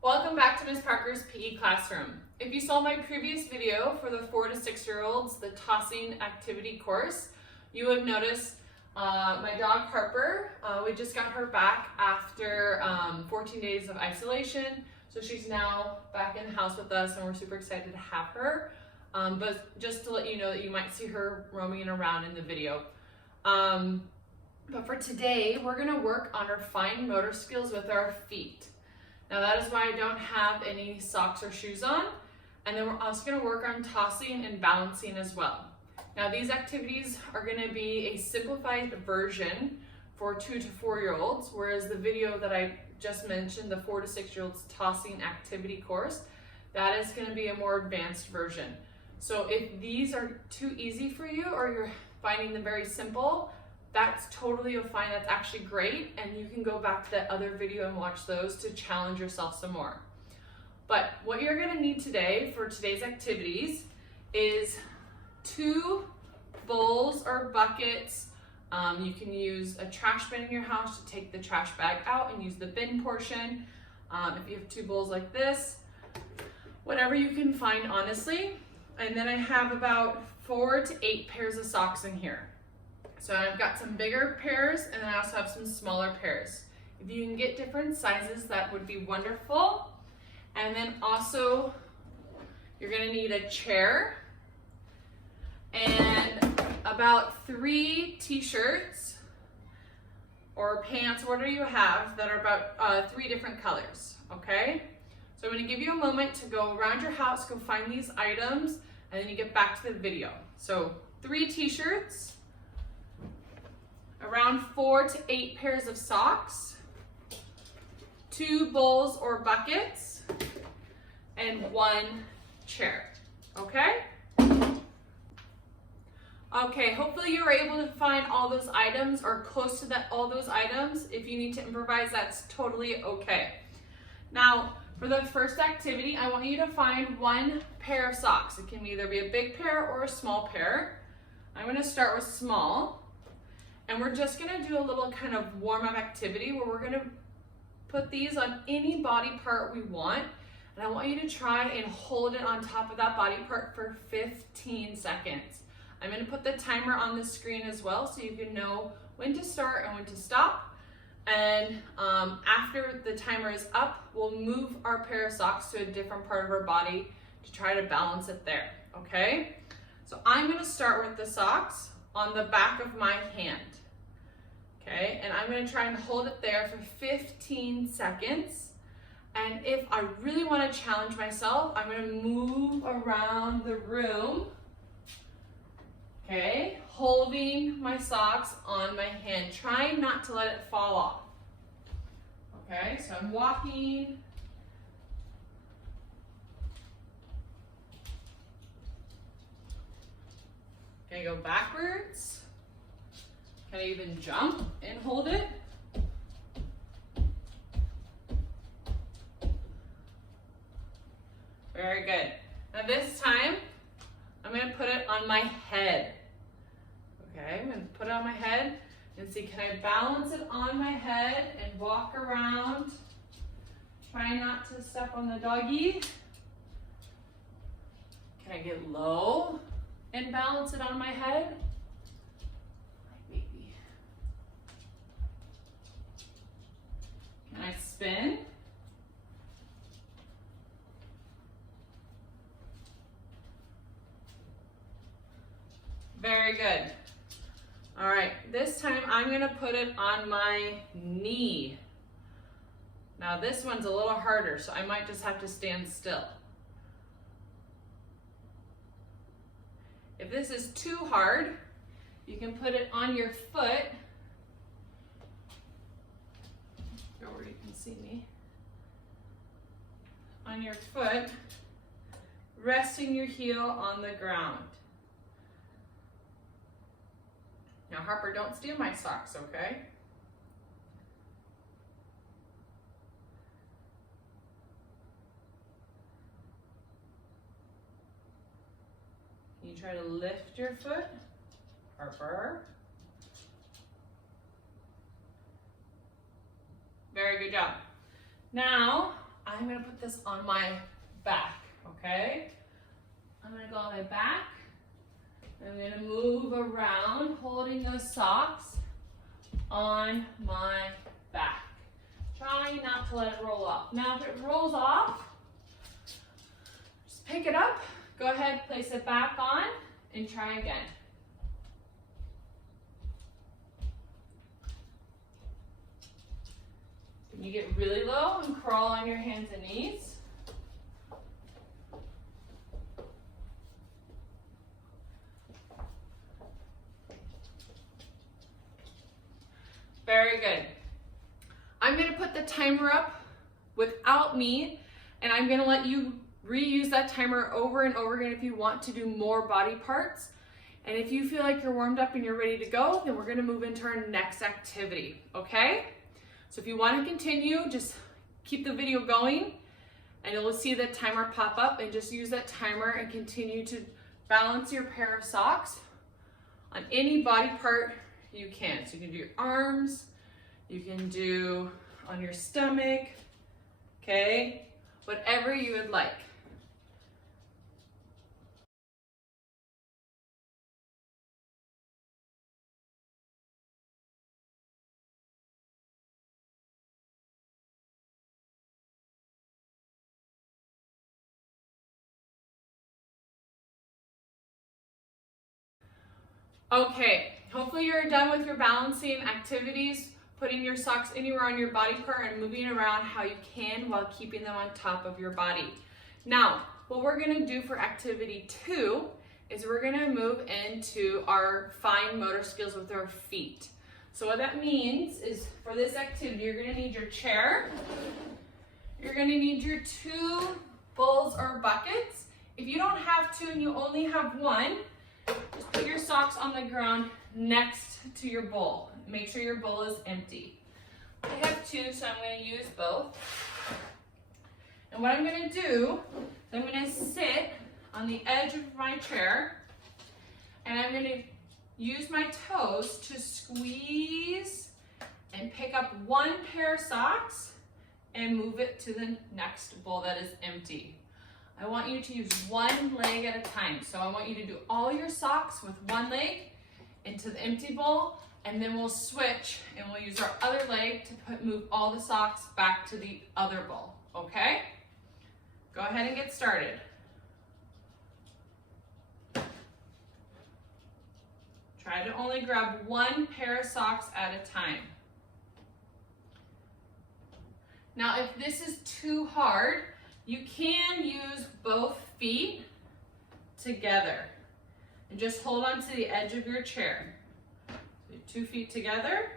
Welcome back to Ms. Parker's PE classroom. If you saw my previous video for the 4 to 6 year olds, the tossing activity course, you would have noticed my dog Harper, we just got her back after 14 days of isolation. So she's now back in the house with us and we're super excited to have her. But just to let you know that you might see her roaming around in the video. But for today, we're gonna work on our fine motor skills with our feet. Now that is why I don't have any socks or shoes on. And then we're also gonna work on tossing and balancing as well. Now these activities are gonna be a simplified version for 2 to 4 year olds, whereas the video that I just mentioned, the 4 to 6 year olds tossing activity course, that is gonna be a more advanced version. So if these are too easy for you or you're finding them very simple, that's totally fine. That's actually great. And you can go back to that other video and watch those to challenge yourself some more. But what you're gonna need today for today's activities is 2 bowls or buckets. You can use a trash bin in your house to take the trash bag out and use the bin portion. If you have 2 bowls like this, whatever you can find, honestly. And then I have about 4 to 8 pairs of socks in here. So I've got some bigger pairs and then I also have some smaller pairs. If you can get different sizes, that would be wonderful. And then also, you're gonna need a chair and about 3 t-shirts or pants, whatever you have, that are about 3 different colors, okay? So I'm gonna give you a moment to go around your house, go find these items, and then you get back to the video. So 3 t-shirts, around 4 to 8 pairs of socks, 2 bowls or buckets, and 1 chair, okay? Okay, hopefully you were able to find all those items or close to all those items. If you need to improvise, that's totally okay. Now, for the first activity, I want you to find 1 pair of socks. It can either be a big pair or a small pair. I'm gonna start with small. And we're just gonna do a little kind of warm-up activity where we're gonna put these on any body part we want. And I want you to try and hold it on top of that body part for 15 seconds. I'm gonna put the timer on the screen as well so you can know when to start and when to stop. And after the timer is up, we'll move our pair of socks to a different part of our body to try to balance it there, okay? So I'm gonna start with the socks on the back of my hand. Okay, and I'm gonna try and hold it there for 15 seconds. And if I really wanna challenge myself, I'm gonna move around the room, okay, holding my socks on my hand, trying not to let it fall off. Okay, so I'm walking. Can I go backwards? Can I even jump and hold it? Very good. Now this time, I'm gonna put it on my head. Okay, I'm gonna put it on my head and see, can I balance it on my head and walk around? Try not to step on the doggy. Can I get low and balance it on my head? Maybe. Can I spin? Very good. All right, this time I'm gonna put it on my knee. Now this one's a little harder, so I might just have to stand still. If this is too hard, you can put it on your foot. Go where you can see me. On your foot, resting your heel on the ground. Now Harper, don't steal my socks, okay? Can you try to lift your foot? Harper. Very good job. Now, I'm gonna put this on my back, okay? I'm gonna go on my back. I'm gonna move around, holding those socks on my back. Trying not to let it roll off. Now, if it rolls off, just pick it up, go ahead, place it back on, and try again. You get really low and crawl on your hands and knees. Very good. I'm going to put the timer up without me, and I'm going to let you reuse that timer over and over again if you want to do more body parts. And if you feel like you're warmed up and you're ready to go, then we're going to move into our next activity, okay? So if you want to continue, just keep the video going and you'll see the timer pop up, and just use that timer and continue to balance your pair of socks on any body part you can. So you can do your arms, you can do on your stomach, okay? Whatever you would like. Okay, hopefully you're done with your balancing activities, putting your socks anywhere on your body part and moving around how you can while keeping them on top of your body. Now, what we're gonna do for activity 2 is we're gonna move into our fine motor skills with our feet. So what that means is for this activity, you're gonna need your chair, you're gonna need your 2 bowls or buckets. If you don't have 2 and you only have 1, just put your socks on the ground next to your bowl. Make sure your bowl is empty. I have 2, so I'm going to use both. And what I'm going to do is I'm going to sit on the edge of my chair, and I'm going to use my toes to squeeze and pick up 1 pair of socks and move it to the next bowl that is empty. I want you to use 1 leg at a time. So I want you to do all your socks with 1 leg into the empty bowl, and then we'll switch and we'll use our other leg to move all the socks back to the other bowl, okay? Go ahead and get started. Try to only grab 1 pair of socks at a time. Now, if this is too hard, you can use both feet together and just hold on to the edge of your chair. So 2 feet together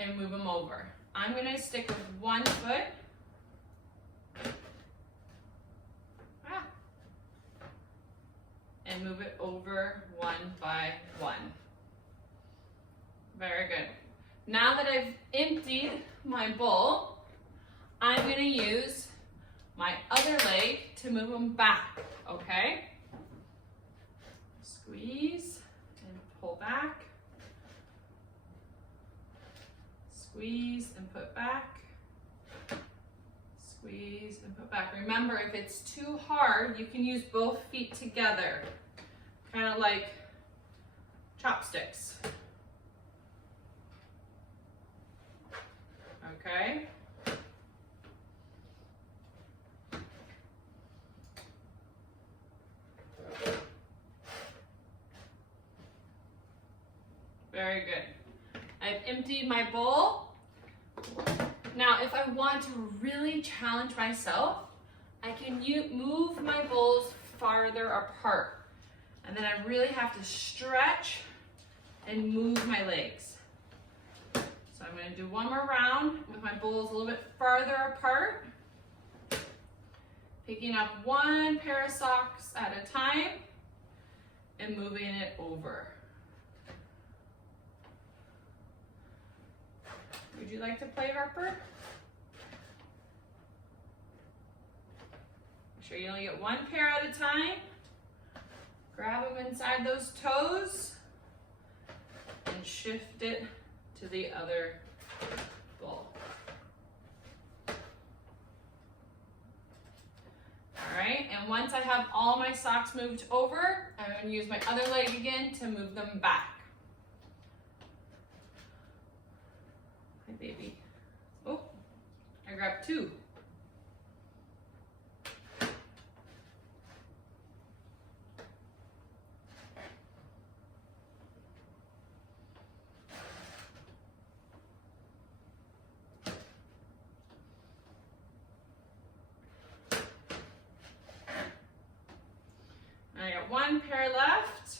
and move them over. I'm going to stick with 1 foot. And move it over 1 by 1. Very good. Now that I've emptied my bowl, I'm going to use my other leg to move them back, okay? Squeeze and pull back. Squeeze and put back. Squeeze and put back. Remember, if it's too hard, you can use both feet together, kind of like chopsticks. Okay? Very good. I've emptied my bowl. Now, if I want to really challenge myself, I can move my bowls farther apart. And then I really have to stretch and move my legs. So I'm going to do 1 more round with my bowls a little bit farther apart. Picking up 1 pair of socks at a time and moving it over. Would you like to play, Harper? Make sure you only get 1 pair at a time. Grab them inside those toes and shift it to the other bowl. then once I have all my socks moved over, I'm going to use my other leg again to move them back. Hi, baby. Oh, I grabbed two. I got one pair left,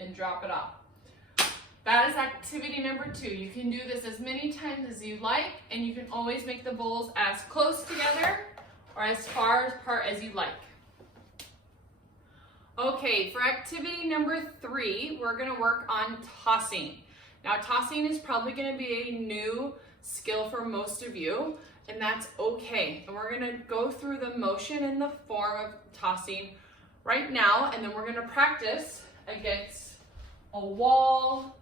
and drop it off. That is activity number 2. You can do this as many times as you like, and you can always make the bowls as close together or as far apart as you like. Okay, for activity number 3, we're gonna work on tossing. Now, tossing is probably gonna be a new skill for most of you, and that's okay. And we're gonna go through the motion and the form of tossing right now, and then we're gonna practice against a wall,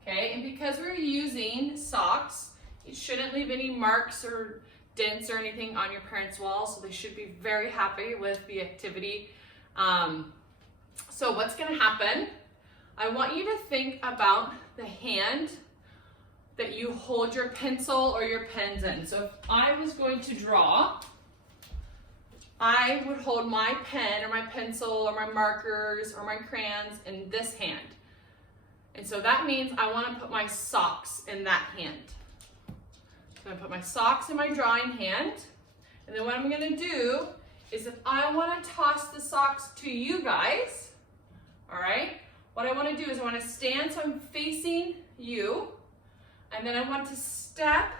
okay? And because we're using socks, you shouldn't leave any marks or dents or anything on your parents' wall, so they should be very happy with the activity. So what's gonna happen, I want you to think about the hand that you hold your pencil or your pens in. So if I was going to draw, I would hold my pen or my pencil or my markers or my crayons in this hand. And so that means I want to put my socks in that hand. So I'm going to put my socks in my drawing hand. And then what I'm going to do is if I want to toss the socks to you guys, all right, what I want to do is I want to stand so I'm facing you. And then I want to step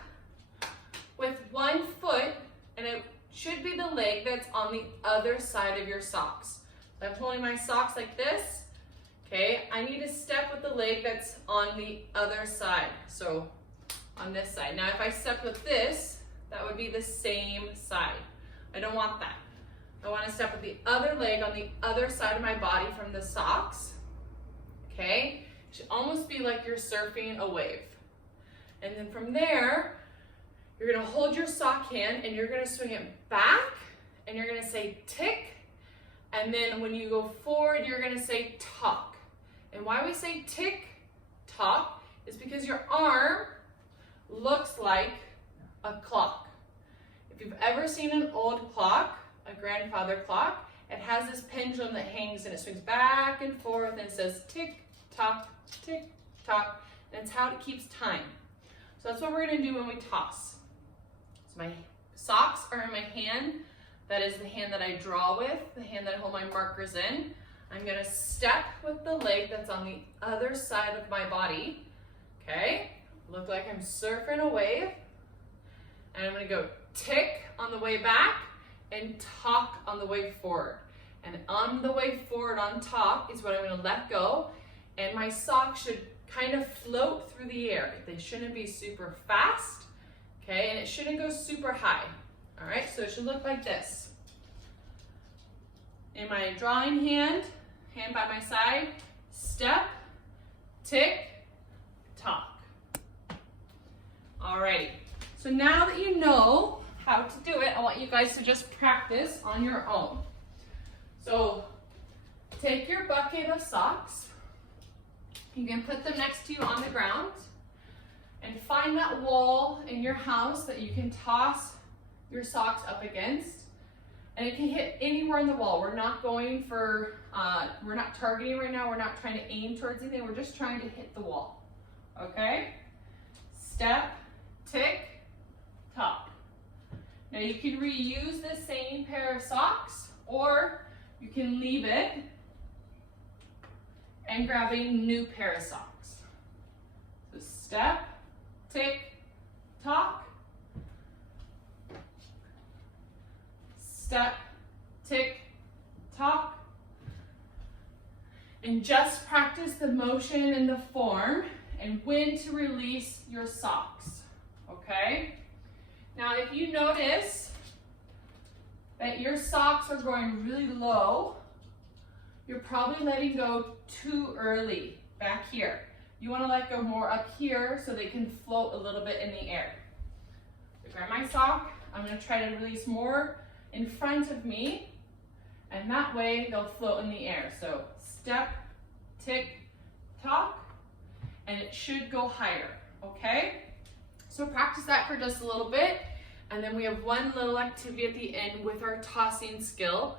with one foot, and it should be the leg that's on the other side of your socks. So I'm holding my socks like this. Okay, I need to step with the leg that's on the other side. So on this side. Now if I step with this, that would be the same side. I don't want that. I want to step with the other leg on the other side of my body from the socks. Okay, it should almost be like you're surfing a wave. And then from there, you're gonna hold your sock hand and you're gonna swing it back and you're gonna say tick. And then when you go forward, you're gonna say tock. And why we say tick, tock, is because your arm looks like a clock. If you've ever seen an old clock, a grandfather clock, it has this pendulum that hangs and it swings back and forth and it says tick, tock, and it's how it keeps time. So that's what we're gonna do when we toss. So my socks are in my hand. That is the hand that I draw with, the hand that I hold my markers in. I'm gonna step with the leg that's on the other side of my body. Okay, look like I'm surfing a wave. And I'm gonna go tick on the way back and tock on the way forward. And on the way forward on tock is what I'm gonna let go. And my sock should kind of float through the air. They shouldn't be super fast, okay? And it shouldn't go super high, all right? So it should look like this. In my drawing hand, hand by my side, step, tick, tock. All right, so now that you know how to do it, I want you guys to just practice on your own. So take your bucket of socks. You can put them next to you on the ground and find that wall in your house that you can toss your socks up against. And it can hit anywhere on the wall. We're not going for, we're not targeting right now. We're not trying to aim towards anything. We're just trying to hit the wall, okay? Step, tick, tock. Now you can reuse the same pair of socks or you can leave it and grab a new pair of socks. So step, tick, tock. Step, tick, tock. And just practice the motion and the form and when to release your socks, okay? Now if you notice that your socks are going really low, you're probably letting go too early back here. You want to let go more up here so they can float a little bit in the air. So grab my sock, I'm going to try to release more in front of me, and that way they'll float in the air. So step, tick, tock, and it should go higher, okay? So practice that for just a little bit, and then we have one little activity at the end with our tossing skill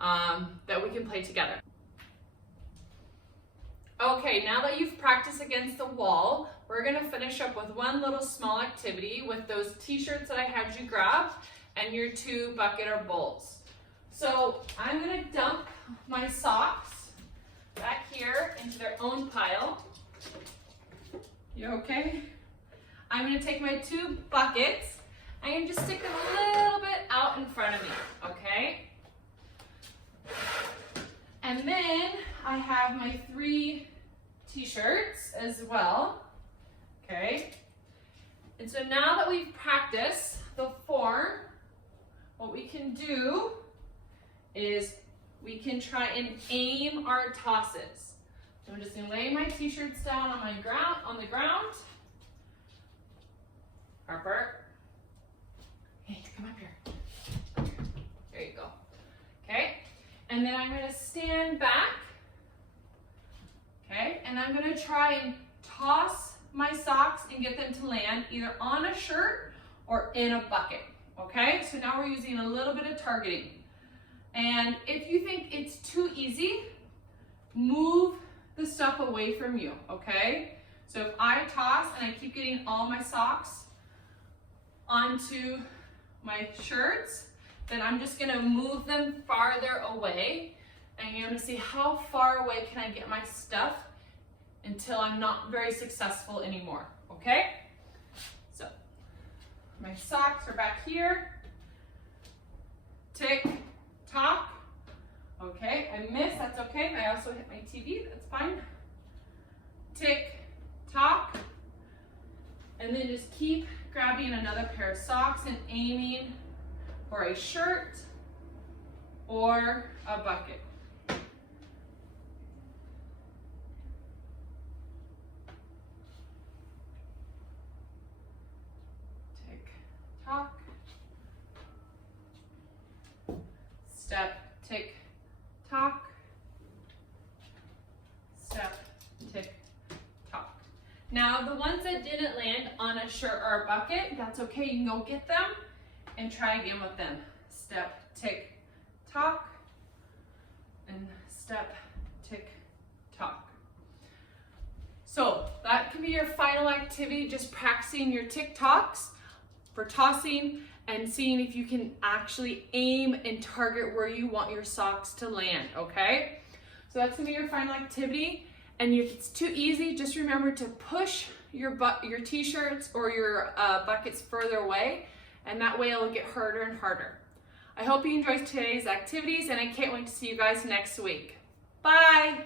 that we can play together. Okay, now that you've practiced against the wall, we're gonna finish up with one little small activity with those t-shirts that I had you grab and your 2 bucket or bowls. So I'm gonna dump my socks back here into their own pile. You okay? I'm gonna take my 2 buckets and just stick them a little bit out in front of me, okay? And then I have my 3 t-shirts as well, okay? And so now that we've practiced the form, what we can do is we can try and aim our tosses. So I'm just gonna lay my t-shirts down on the ground. Harper, hey, come up here. There you go. Okay, and then I'm gonna stand back. Okay, and I'm gonna try and toss my socks and get them to land either on a shirt or in a bucket. Okay, so now we're using a little bit of targeting. And if you think it's too easy, move the stuff away from you, okay? So if I toss and I keep getting all my socks onto my shirts, then I'm just gonna move them farther away, and you're gonna see how far away can I get my stuff until I'm not very successful anymore, okay? So my socks are back here. Tick, tock. Okay, I missed, that's okay. I also hit my TV, that's fine. Tick, tock. And then just keep grabbing another pair of socks and aiming for a shirt or a bucket. Tick, tock. Step, tick, tock. Step, tick, tock. Now the ones that didn't land on a shirt or a bucket, that's okay, you can go get them and try again with them. Step, tick, tock, and step, tick, tock. So that can be your final activity, just practicing your tick tocks for tossing and seeing if you can actually aim and target where you want your socks to land, okay? So that's gonna be your final activity. And if it's too easy, just remember to push your t-shirts or your buckets further away, and that way it'll get harder and harder. I hope you enjoyed today's activities, and I can't wait to see you guys next week. Bye!